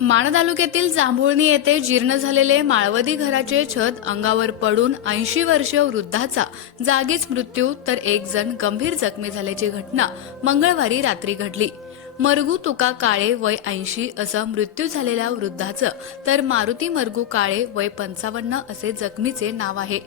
माण तालुक्यातील जांभुळणी येथे जीर्ण झालेले माळवदी घराचे छत अंगावर पडून ऐंशी वर्षीय वृद्धाचा जागीच मृत्यू तर एक जण गंभीर जखमी झाल्याची घटना मंगळवारी रात्री घडली. मरगू तुका काळे वय ऐंशी असं मृत्यू झालेल्या वृद्धाचं तर मारुती मरगू काळे वय पंचावन्न असे जखमीचे नाव आहे.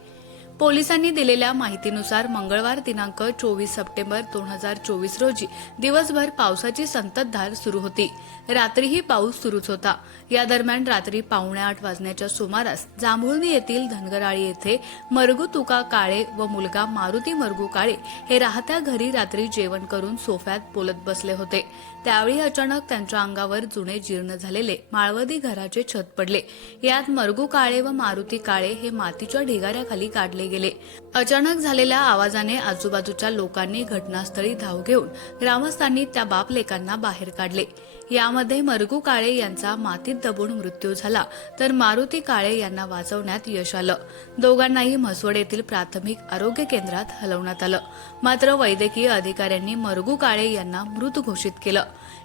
पोलिसांनी दिलेल्या माहितीनुसार मंगळवार दिनांक चोवीस सप्टेंबर दोन हजार चोवीस रोजी दिवसभर पावसाची संततधार सुरू होती. रात्रीही पाऊस सुरूच होता. या दरम्यान रात्री पावणे आठ वाजण्याच्या सुमारास जांभुळणी येथील धनगराळी येथे मरगू तुका काळे व मुलगा मारुती मरगू काळे हे राहत्या घरी रात्री जेवण करून सोफ्यात बोलत बसले होते. त्यावेळी अचानक त्यांच्या अंगावर जुने जीर्ण झालेले माळवदी घराचे छत पडले. यात मरगू काळे व मारुती काळे हे मातीच्या ढिगाऱ्याखाली काढले गेले. अचानक झालेल्या आवाजाने आजूबाजूच्या लोकांनी घटनास्थळी धाव घेऊन ग्रामस्थांनी त्या बापलेकांना बाहेर काढले. यामध्ये मरगू काळे यांचा मातीत दबून मृत्यू झाला. तर मारुती काळे यांना वाचवण्यात यश आलं. दोघांनाही म्हसवड येथील प्राथमिक आरोग्य केंद्रात हलवण्यात आलं. मात्र वैद्यकीय अधिकाऱ्यांनी मरगू काळे यांना मृत घोषित केलं.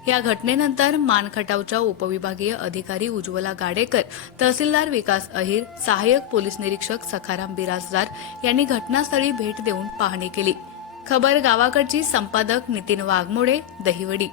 या घटनेनंतर मानखटावच्या उपविभागीय अधिकारी उज्ज्वला गाडेकर तहसीलदार विकास अहिर सहाय्यक पोलीस निरीक्षक सखाराम बिराजदार यांनी घटनास्थळी भेट देऊन पाहणी केली. खबर गावाकडची संपादक नितीन वाघमोडे दहिवडी.